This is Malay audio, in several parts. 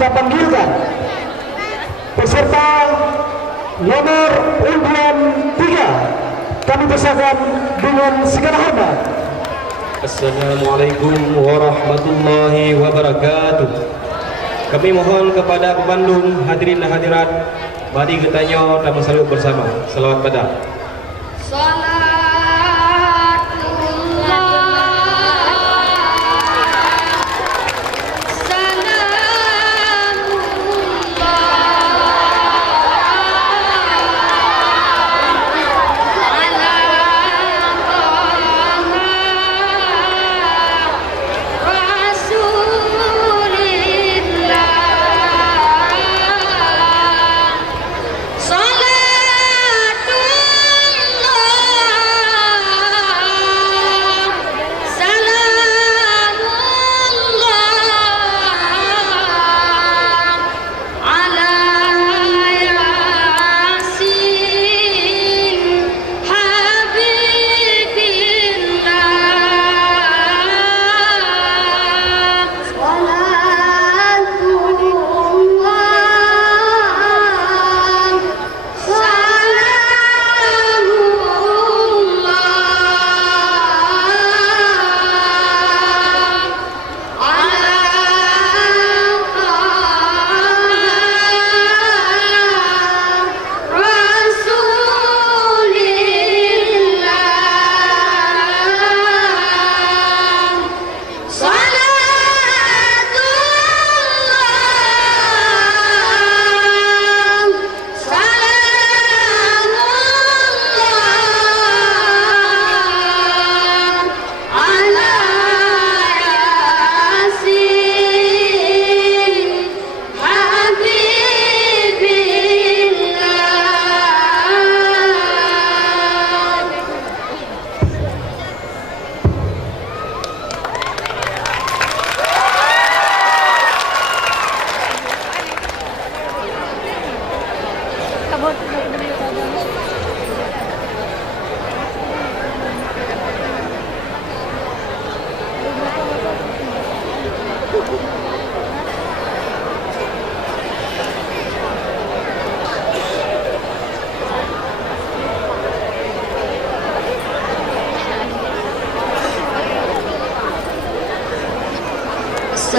kita panggilkan peserta nomor undian 3. Kami persilakan dengan segala hormat. Assalamualaikum warahmatullahi wabarakatuh. Kami mohon kepada pemandung hadirin dan hadirat, mari kita nyo dan salut bersama. Selawat pada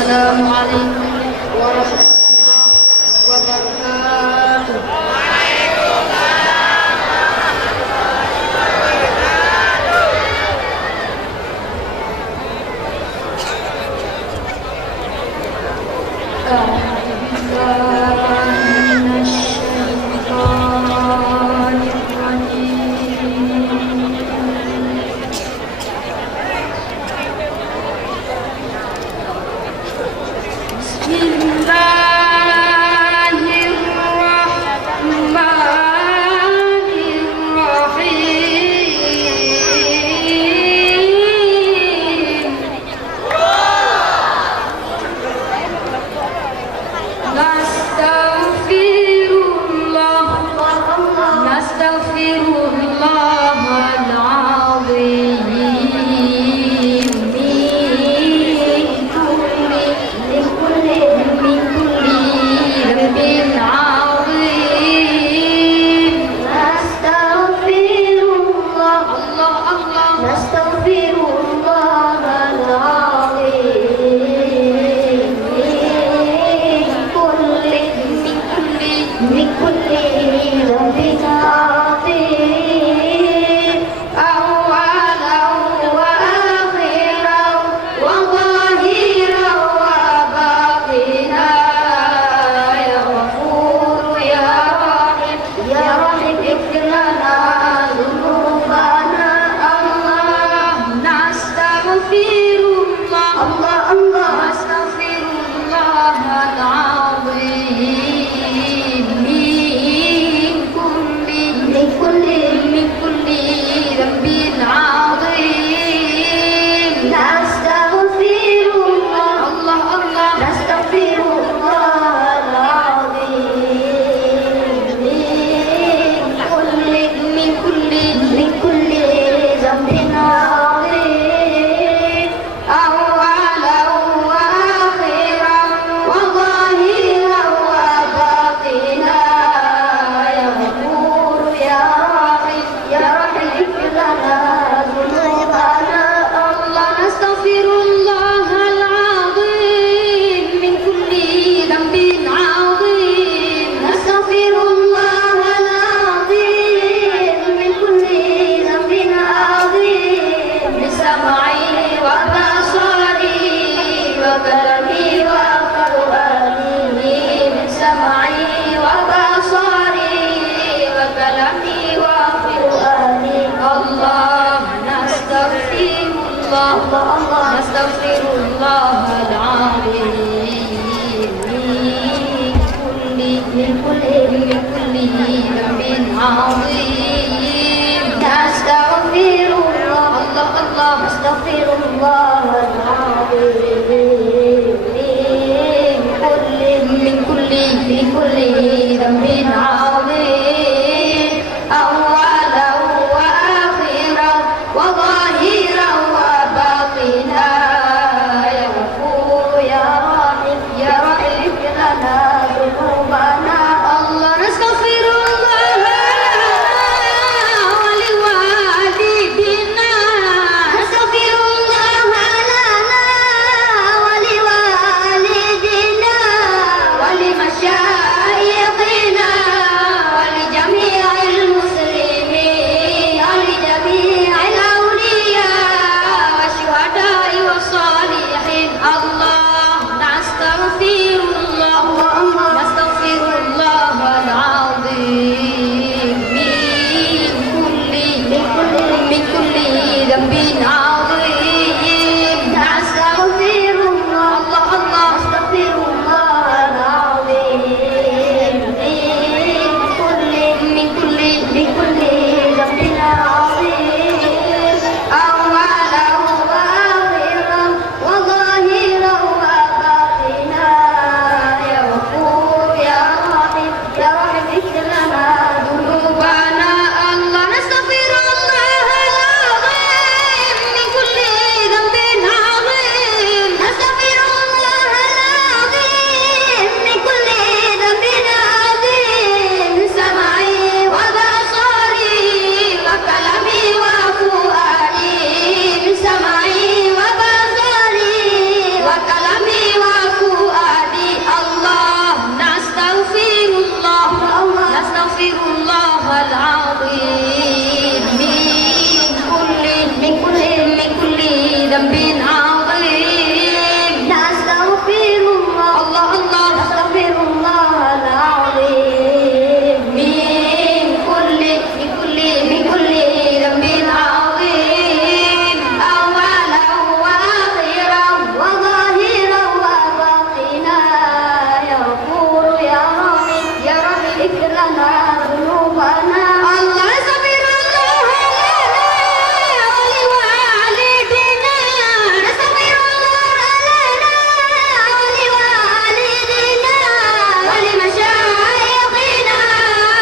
Assalamualaikum warahmatullahi wabarakatuh. عظيم نستغفر الله الله نستغفر الله العظيم من كل ذنب عظيم أولا وآخرا وظاهرا وباطنا يا غفور يا رحيم يا رحيم لنا ذنوبنا الله نستغفر الله لنا ولوالدينا نستغفر الله لنا ولوالدينا ولمشايخنا ولجميع المسلمين ولجميع الأولياء والشهداء والصالحين الله نستغفر الله نستغفر الله العظيم من كل ذنب عظيم نستغفر الله نستغفر الله العظيم من كل ذنب عظيم أولا وآخرا وظاهرا وباطنا يا غفور يا رحيم يا رحيم اغفر لنا ذنوبنا الله نستغفر الله العظيم من كل ذنب عظيم نستغفر الله العظيم من كل ذنب عظيم سمعي وبصري وكلامي وفؤادي سمعي وبصري وكلامي وفؤادي الله نستغفر الله نستغفر الله العظيم من كل ذنب عظيم نستغفر الله نستغفر الله العظيم من كل ذنب عظيم أولا وآخرا وظاهرا وباطنا يا غفور يا رحيم يا رحيم اغفر لنا ذنوبنا الله نستغفر الله لنا ولوالدينا نستغفر الله لنا ولوالدينا ولمشايخنا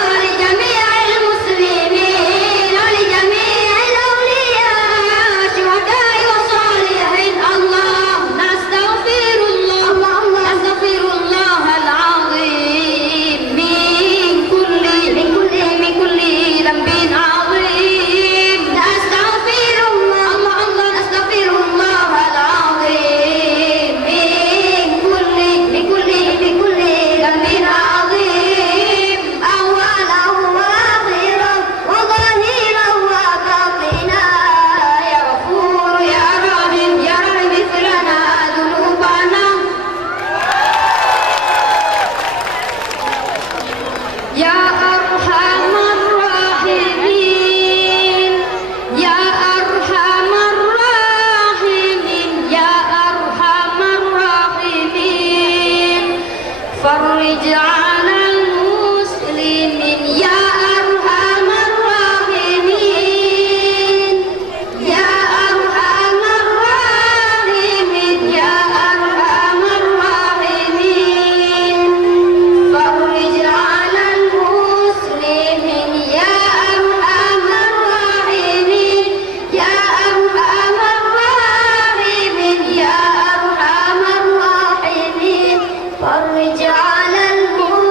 ولجميع المسلمين ولجميع الأولياء والشهداء والصالحين الله نستغفر الله نستغفر الله العظيم من كل ذنب عظيم نستغفر الله نستغفر الله العظيم من كل ذنب عظيم أولا وآخرا وظاهرا وباطنا يا غفور يا رحيم يا رحيم اغفر لنا ذنوبنا يا أرحم الراحمين يا أرحم الراحمين يا أرحم الراحمين فرج على المسلمين يا أرحم الراحمين يا أرحم الراحمين يا أرحم الراحمين فرج على المسلمين يا أرحم الراحمين يا أرحم الراحمين يا أرحم الراحمين فرج على المسلمين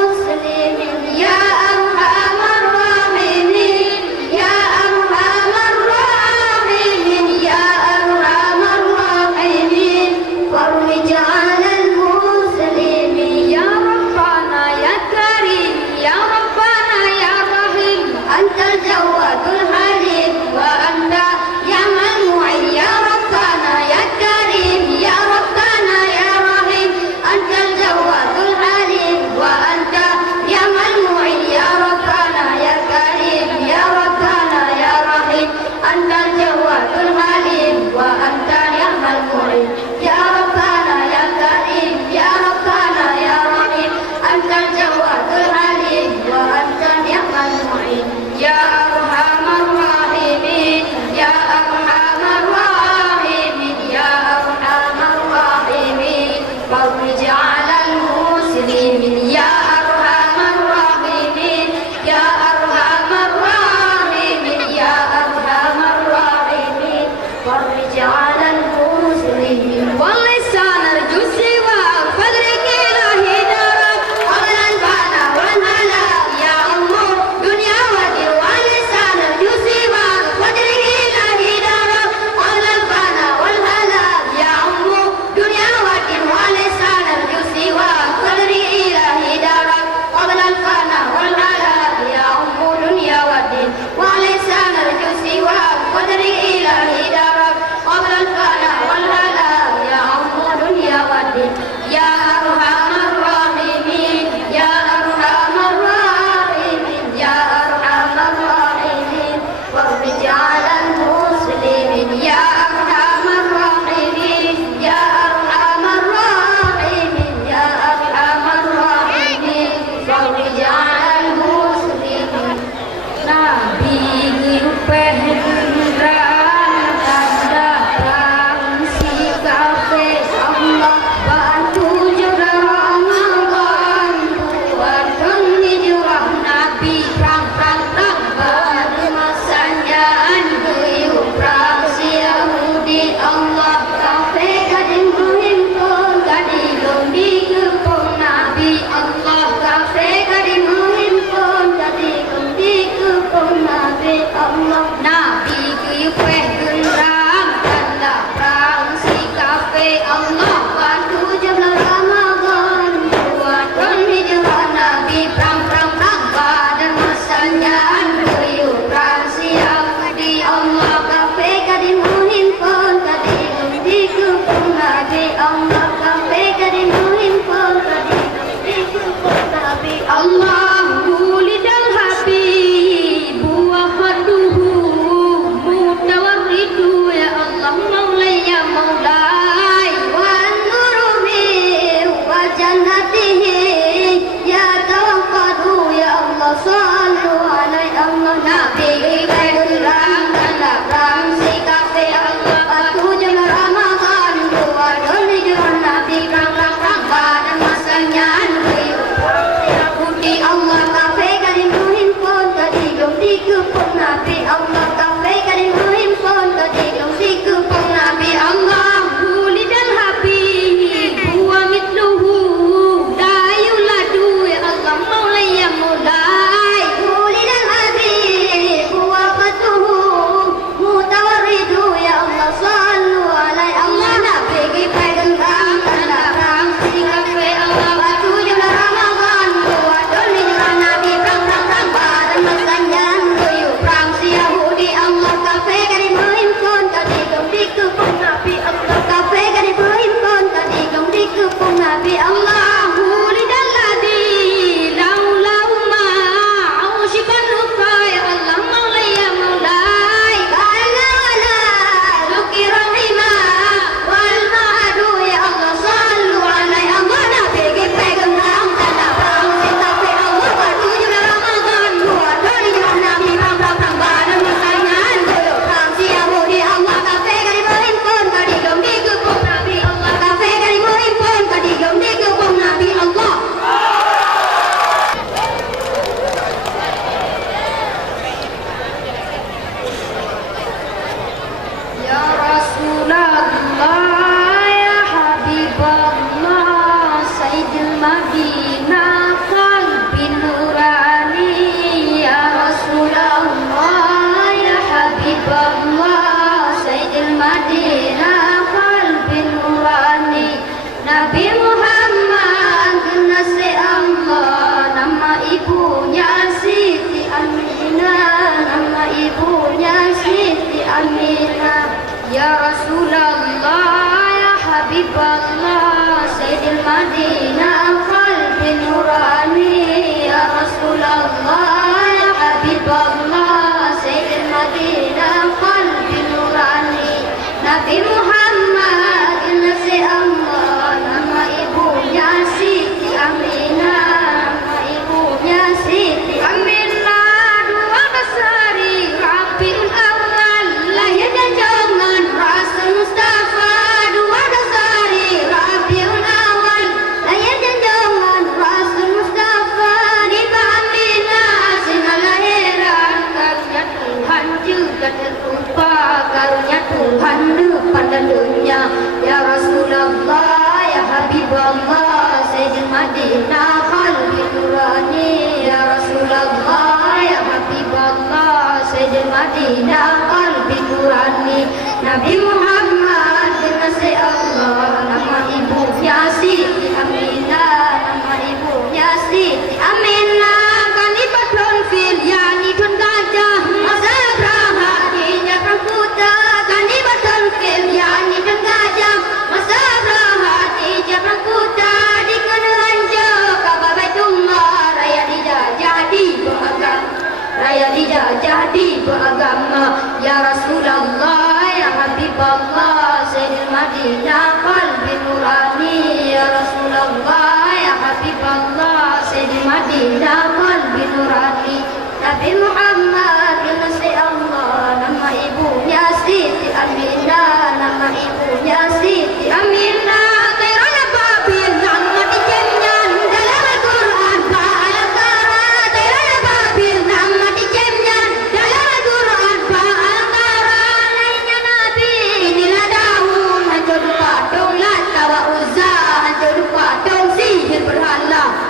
Madinah qalbi nurani. Nabi Muhammad kekasih Allah, nama ibunya Siti Aminah, nama ibunya Siti Aminah. Kalimatun fil yani tun gajah, masa berhatinya pramuta. Kalimatun fil yani tun gajah, masa berhatinya pramuta. Raya dijajah di beragama. Ya Rasulullah, ya Habibullah, Sayyidil Madinah qalbi nurani. Ya Rasulullah, ya Habibullah, Sayyidil Madinah qalbi nurani. Nabi Muhammad kekasih Allah, nama ibunya Siti Aminah, nama ibunya Siti Aminah.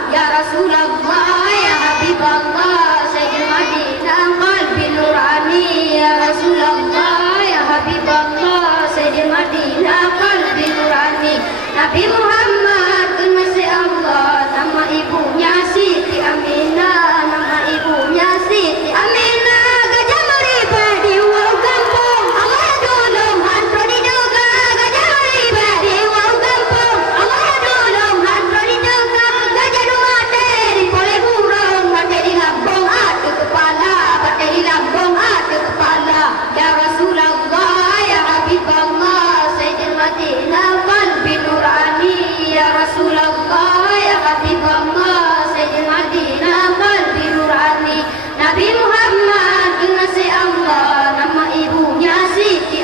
Ya Rasulullah, ya Habibullah, Sayyidil Madinah qalbi nurani. Ya Rasulullah, ya Habibullah, Sayyidil Madinah qalbi nurani. Nabi Muhammad kekasih Allah, nama ibunya Siti Aminah, nama ibunya Siti Aminah. Gajah meripadi wow kampung, Allah tolong hantu dijaga. Gajah meripadi wow kampung, Allah tolong hantu dijaga. Gajah ya Rasulullah, ya Habibullah, Sayyidil Madinah qalbi nurani. Ya Rasulullah, ya Habibullah, Sayyidil Madinah qalbi nurani. Nabi Muhammad kekasih Allah, nama ibunya Siti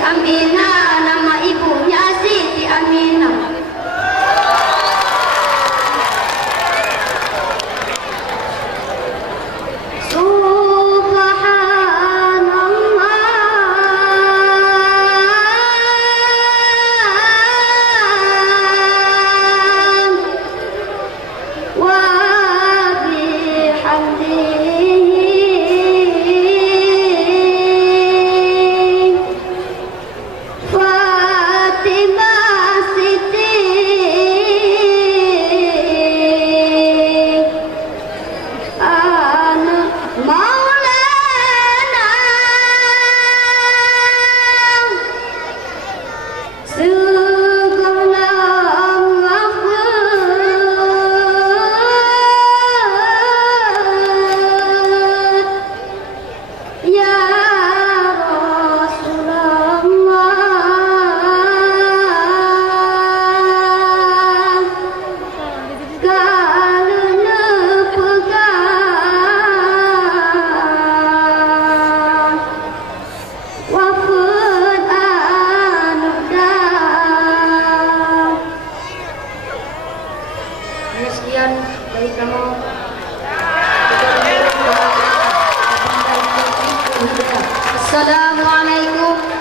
Aminah, nama ibunya Siti Aminah. Sekian dari kamu. Assalamualaikum